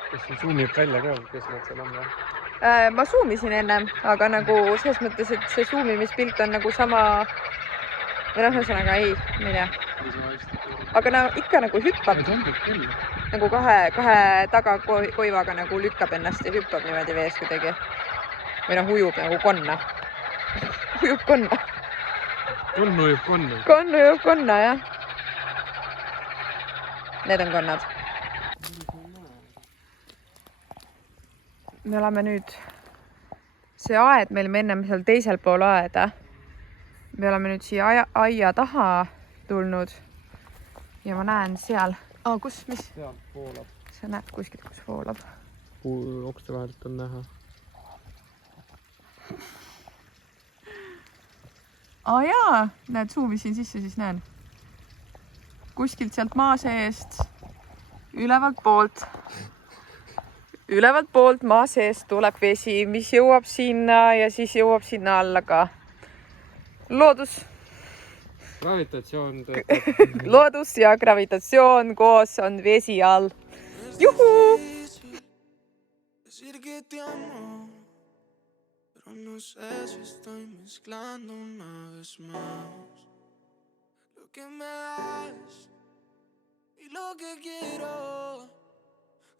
Kas see zoomib välja ka, kes nad seal on või? Ma zoomisin ennem, aga nagu selles mõttes, et see zoomimispilt on nagu sama või noh, ühesõnaga ei tea. Aga ikka nagu hüppab. Nagu kahe tagakoivaga nagu lükkab ennast ja hüppab niimoodi vees kuidagi. Või noh, ujub nagu konna. Ujub konna. Konn ujub konna. Konn ujub konna, jah. Need on konnad. Me oleme nüüd, see aed meil ennem seal teisel pool aeda. Me oleme nüüd siia aia taha tulnud ja ma näen seal. Kus, mis? Sealt voolab. Sa näed kuskilt, kus voolab. Okste vahelt on näha. Jaa, näed, zoomisin sisse, siis näen. Kuskilt sealt maa seest, ülevalt poolt maa seest tuleb vesi, mis jõuab sinna ja siis jõuab sinna alla ka. Loodus. Gravitatsioon Loodus ja gravitatsioon koos on vesi all. Juhu! No sé si estoy mezclando una vez más lo que me das y lo que quiero.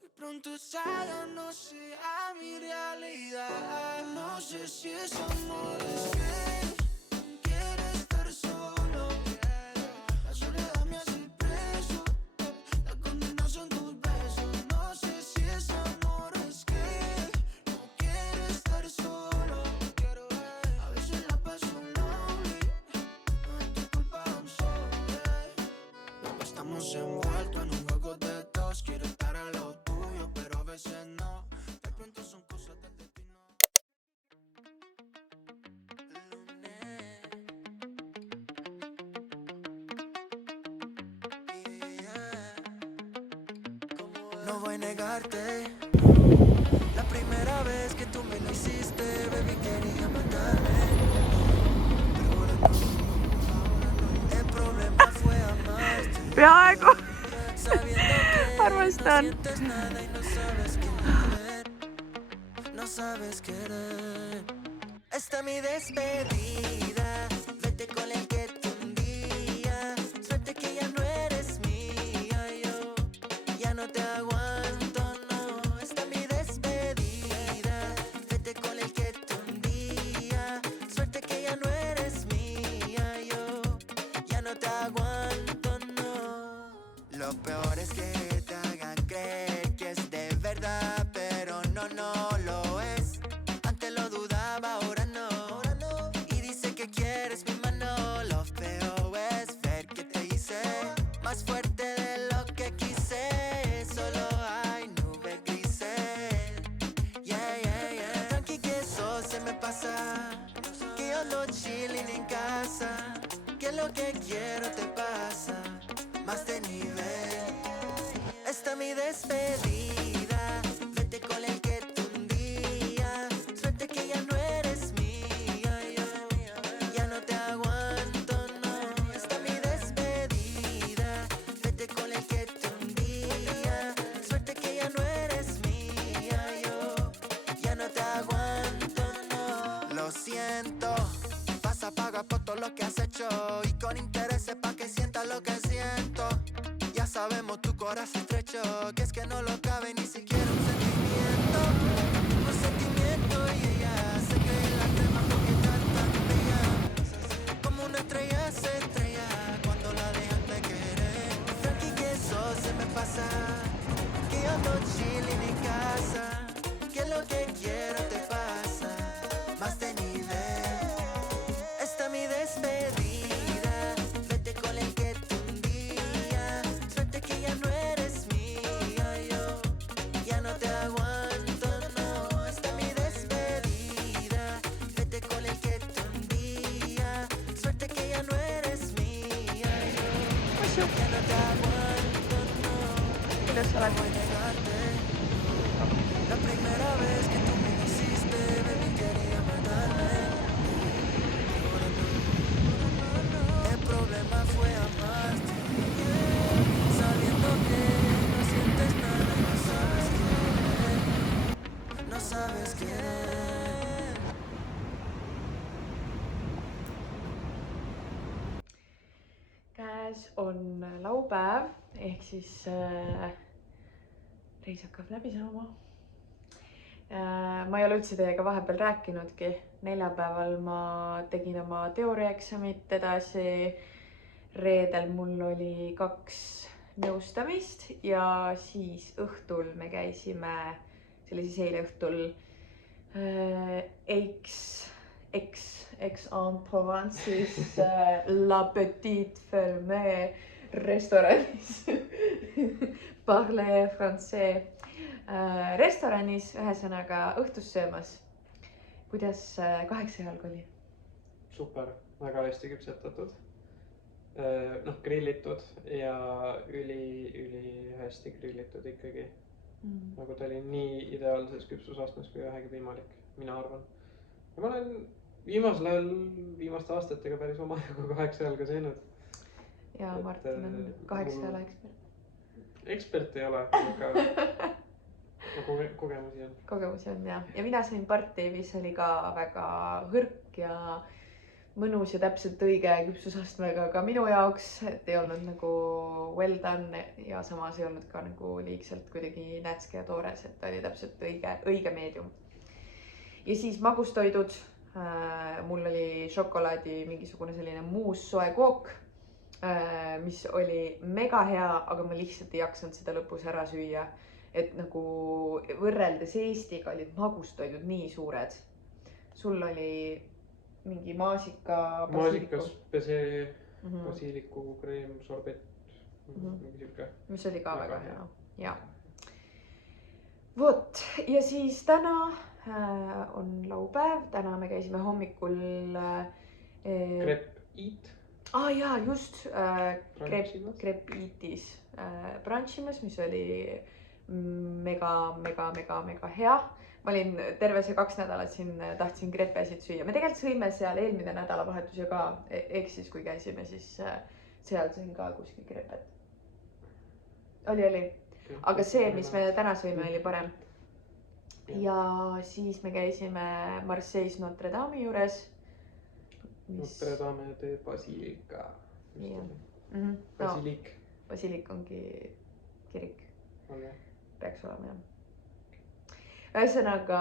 De pronto esa ya no sea mi realidad. No sé si es amor, es que quiero estar solo. La soledad me hace preso, la condena son tus besos. No sé si es amor, es que no quiero estar solo. A veces la paso lonely, no es tu culpa, I'm sorry. No estamos envueltos en un juego de dos. Quiero estar a lo tuyo, pero a veces no. De pronto son cosas del destino. No voy a negarte. La primera vez que tú me lo hiciste, baby, quería matarme. Pero ahora no. El problema fue amarte. Peaaegu. Sabiendo que Armastan. no sientes nada y no sabes querer. No sabes querer. Esta mi despedida. Vete con el que te hundía. Suerte que ya no eres mía. Yo ya no te aguanto, no. Esta mi despedida. Vete con el que te hundía. Suerte que ya no eres mía. Yo ya no te aguanto, no. Lo peor es que te hagan creer que es de verdad, pero no lo es. Antes lo dudaba, ahora no. Y dice que quieres mi mano. Lo feo es ver que te hice más fuerte de lo que quise. Solo hay nubes grises. Yeah. Tranqui que eso se me pasa. Que yo ando chilling en casa. Que lo que quiero te pasa. Más de nivel. Esta mi despedida. Vete con el que te hundía. Suerte que ya no eres mía. Yo ya no te aguanto, no. Esta mi despedida. Vete con el que te hundía. Suerte que ya no eres mía. Yo ya no te aguanto, no. Lo siento. Vas a pagar por todo lo que has hecho. Y con intereses pa' que sientas lo que siento. Ya sabemos tu corazón estrecho, que es que no lo cabe ni siquiera un sentimiento. Un sentimiento y ella se cree en la crema porque está tan bella. Como una estrella se estrella cuando la dejan de querer. Tranqui que eso se me pasa, que yo ando chilling en casa. Que lo que quiero te pasa, más de nivel. Esta mi despedida. Vete con el que te hundía. Suerte que ya no eres mía. Yo Tšau. Kuidas sa oled? No sabes querer. Käes on laupäev ehk siis reis hakkab läbi saama. Ma ei ole üldse teiega vahepeal rääkinudki. Neljapäeval ma tegin oma teooriaeksamit edasi. Reedel mul oli 2 nõustamist ja siis õhtul me käisime, see oli siis eile õhtul Aix-en-Provence'is La Petite Fermée restoranis Parler Français restoranis, ühesõnaga õhtust söömas. Kuidas 8 jalg oli? super, väga hästi küpsetatud. Noh, grillitud ja üli hästi grillitud ikkagi. Nagu ta oli nii ideaalses küpsusastmes kui vähegi võimalik, mina arvan. Ja ma olen viimasel ajal, viimaste aastatega päris omajagu 8 jalga söönud. Ja Martin on 8 jala ekspert. Ekspert ei ole, aga kogemusi on. Kogemusi on jah. Ja mina sain parti, mis oli ka väga hõrk ja mõnus ja täpselt õige küpsusastmega ka minu jaoks, et ei olnud nagu well done ja samas ei olnud ka nagu liigselt kuidagi nätske ja toores, et ta oli täpselt õige meedium. Ja siis magustoidud. Mul oli šokolaadi mingisugune selline muus soe kook, mis oli mega hea, aga ma lihtsalt ei jaksanud seda lõpus ära süüa. Et nagu võrreldes Eestiga olid magustoidud nii suured. Sul oli mingi maasika, maasikas, pesee, basiiliku, kreem, sorbet, mingi siuke. Mis oli ka väga hea. Ja. Vot, ja siis täna on laupäev. Täna me käisime hommikul Crepe Eat. Jaa, just Crepe Eatis brunchimas, mis oli mega hea. Ma olin terve see 2 nädalat siin, tahtsin krepesid süüa. Me tegelikult sõime seal eelmine nädalavahetus ja ka Eksis, kui käisime, siis seal sõin ka kuskil krepet. Oli. Aga see, mis me täna sõime, oli parem. Ja siis me käisime Marseille's Notre Dame'i juures. Notre Dame de Basilica. Basilik. Basilik ongi kirik. Peaks olema jah. Ühesõnaga,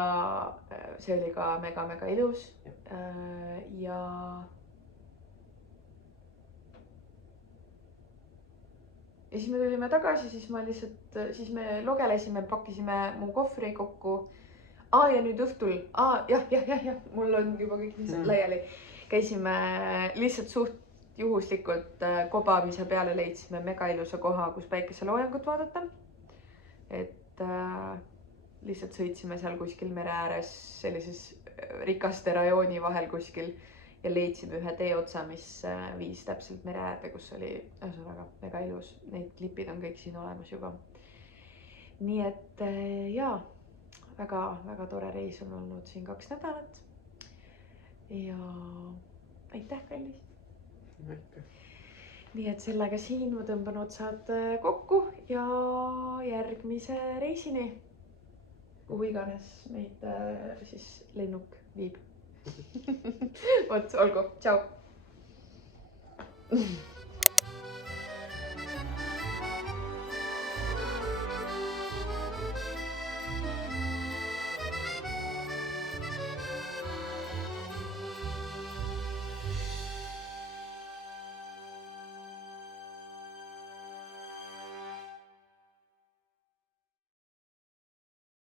see oli ka mega ilus. Ja siis me tulime tagasi, siis me logelesime, pakkisime mu kohvri kokku. Ja nüüd õhtul, jah, mul on juba kõik lihtsalt laiali. Käisime lihtsalt suht juhuslikult kobamise peale leidsime mega ilusa koha, kus päikeseloojangut vaadata. Et lihtsalt sõitsime seal kuskil mere ääres sellises rikaste rajooni vahel kuskil ja leidsime ühe teeotsa, mis viis täpselt mere äärde, kus oli väga ilus. Need klipid on kõik siin olemas juba. Nii et jaa, väga tore reis on olnud siin 2 nädalat. Ja aitäh, kallis. Aitäh. Nii et sellega siin ma tõmban otsad kokku ja järgmise reisini. Kuhu iganes meid siis lennuk viib. Vot, olgu, tšau.